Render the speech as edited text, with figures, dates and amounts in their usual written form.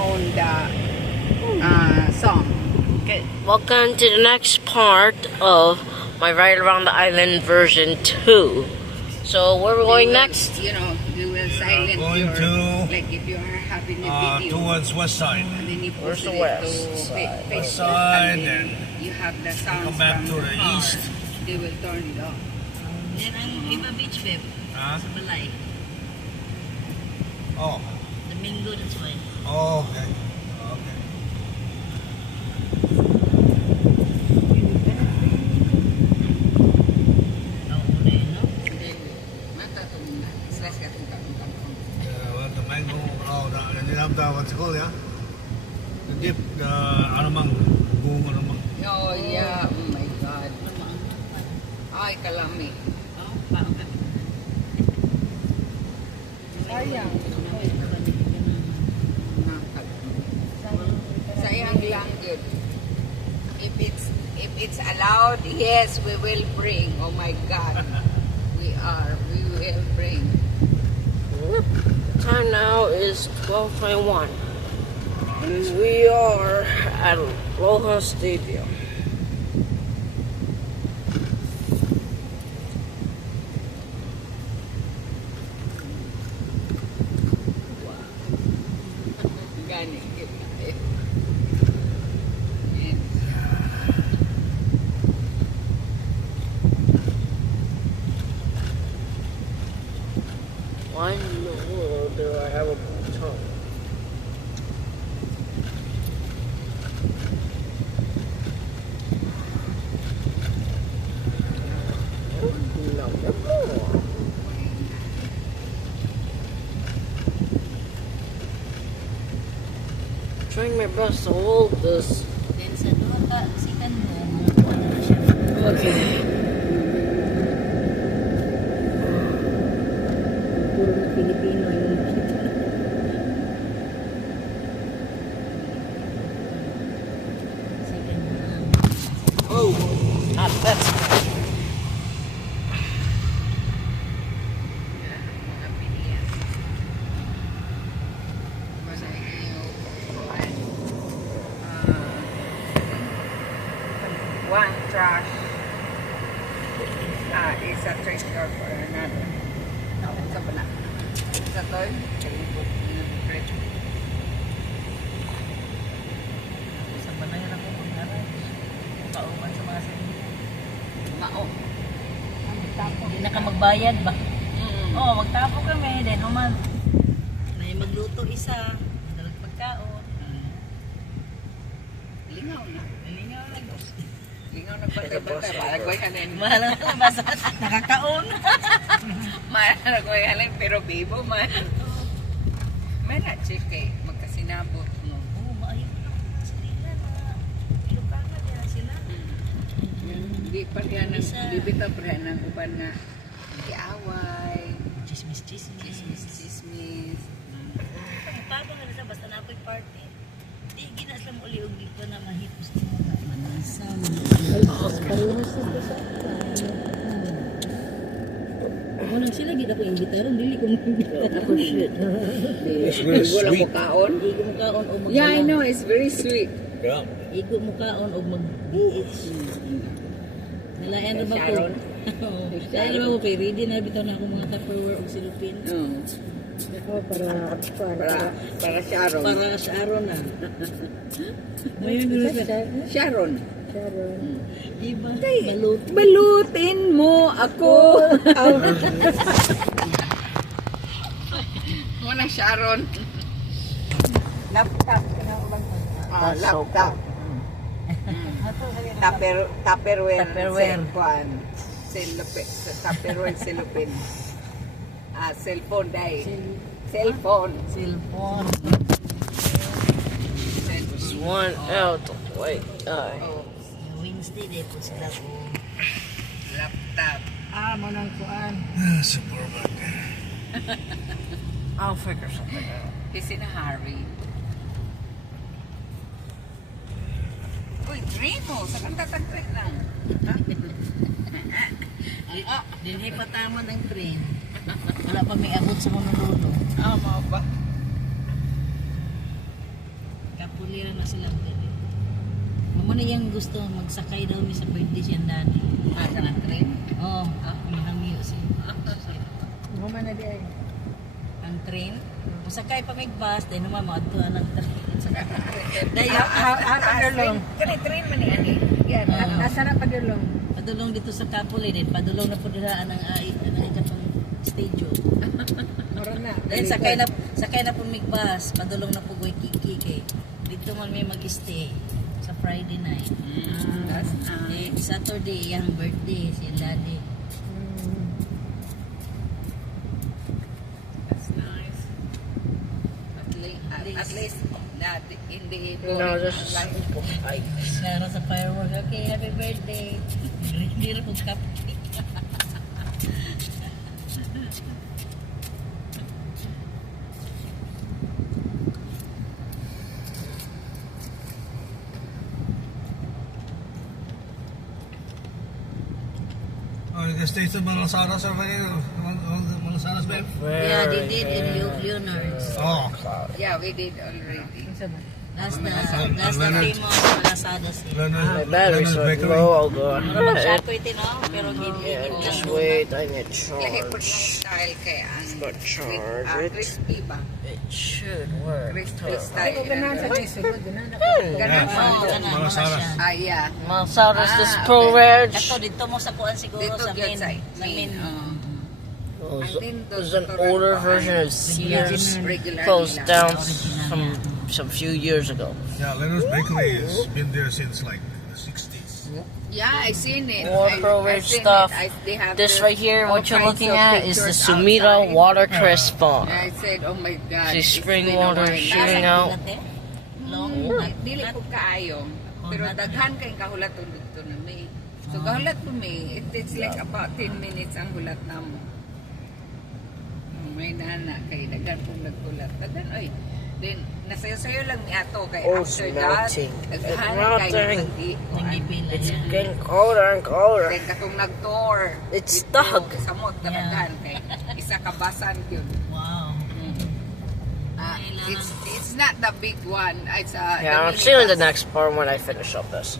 on the song. Okay, welcome to the next part of my Ride Around the Island version 2. So where we're going next? You know, you will silence going your, to, like if you are having a video. towards west side. And then you Where's post the it west to side? Facebook, West side, and then and you have the sounds come back from to the car. east. They will turn it off. Then ang iba beach babe, Huh? sa Balay. Oh, Domingo, that's why. oh, okay. Okay. Nauna yun, no? Then, mata itong slash ka itong kakong. Well, the mango, oh, you have the, what's it called, yeah? The dip, the, ano mang, buong ano mang. Oh yeah, oh my God. Ay, kalami. Oh, paano ka? Sayang. Sayang lang good. If it's allowed, yes, we will bring. Oh my God. We will bring. Time now is 12:21. And we are at Aloha Stadium. Gani. Why in the world do I have a tongue? No. Trying my best to hold this. Then sa Dota, sikan mo, makuha na siya. Okay. Puro na Pilipino yung kita. Sikan mo lang. Oh, not that. Mga pilihan. Wala yung kuwan. One trash is a treasure for another. Sa pala. Sa toy, kaibot. Treasure. Sa Balay na po mag-aral. Pauman sa mga sindi. Mao. Hindi na ka magbayad ba? Oo, magtapo kami. Then human. May magluto isa. Dalag pagkaon. Lingaw na. Nalingaw na guys. Lingaw na bantay-bantay. Malagway hanin. Mahal na basta nakakaon. Malagway hanin pero bibo man. May na-check eh. Magkasinabot mo. Oo, maayo na. Sila na. Ilukangan yan sila. Di pa riyan ang bibita pa riyan ang uban nga giaway, Chismis. chismis. Pagpapang nga sa basta na ako'y party. Di ginas lang uli og di pa na mahipos ni mga manasa. Parehas sa basta. Walang sila gid ako imbitaron dili ko mo-imbitaron. Oh shit. It's really Wala mo sweet. kaon. Igo mo kaon o mag Yeah, I know. It's very sweet. Yeah. Igo mo kaon o mag-BH. Nalayan na ba ko? Sharon. Kaya na ba ko kay ready na bitaw na ako mga Tupperware og silupin. Oh, para Sharon. Para sa Aron na. Mayon Sharon. Iba balut. Balutin mo ako. Muna Sharon. Laptop. Laptop. Tupperware. Tupperware. Tupperware silupin. Cellphone dai. Cellphone. Cellphone. Just one out. Wait. Oh, Wednesday day po sila ko. laptop. Mo nang kuan. Super bad. I'll figure something out. He's in a hurry. Uy, train mo. Sa kang tatag-train lang. Dinhi pa tama ng train. Wala pa may abot sa Honolulu. Mo ba? Kapulira na sila dali. Mamo na yung gusto magsakay daw mi sa birthday siya daddy. Sa ng train. Oh, hangyo siya. Mama na di ay. Ang train. Masakay pa may bus, dahil naman maadto ang train. Dayo, Padulong. Kani train man ni ani. Yan, asa na padulong. padulong dito sa Kapuli din. Padulong na po dira ang ikatong stadium. Mura na. Then sakay na po may bus, padulong na po goy kiki kay dito man may mag-stay sa Friday night. That's nice. Saturday yung birthday si Daddy. That's nice. At least not hindi No, just Sara sa fireworks. Okay, happy birthday. Hindi rin po cupcake. Oh, you can stay to Malasadas already? Malasadas, babe? Yeah, they did in Leonard's. Oh. Yeah, we did already. That's the famous Malasada My siya. battery's so low, I'll go Marunong siya ahead. ko ito, no? Pero Yeah, hindi just wait, I need Lahi po yung charge. style kay ang But charge it. crispy ba? It should work. Crispy style. Ganahan sa Jesús, ganahan ako. Ganon Yeah. pa. Oo, ganun, mga Malasadas. siya. Yeah. Masadas this Ah, Pro okay. Reg. Kato, dito mo sa kuan siguro Dito sa gyud main. sa Sa main. There's an older version of Sears closed down some few years ago. Yeah, Leonard's Bakery has been there since like the 60s. Yeah, I seen it. More Pro Reg stuff. They have This the- right here, all what you're kinds looking of at, is the pictures Sumida outside. Watercress Farm. I said, oh my God. See it's spring been a water while. shooting Nasa- out. Long. Dili ko kaayo. Pero daghan kay kahulaton dito na may. So kahulat ko may, it takes like about 10 minutes ang hulat namo. May nana kay daghan kong nagkulat. Daghan ay. Then nasayo-sayo lang mi ato kay Oh, after it's that melting. daghan It's kay melting. hindi. Nagipila It's niya. getting colder and colder. Then katong nag-tour. It's dito stuck. Sa mot daghan kay isa kabasan yun. Wow. It's not the big one. It's Yeah, I'm seeing the next part when I finish up this.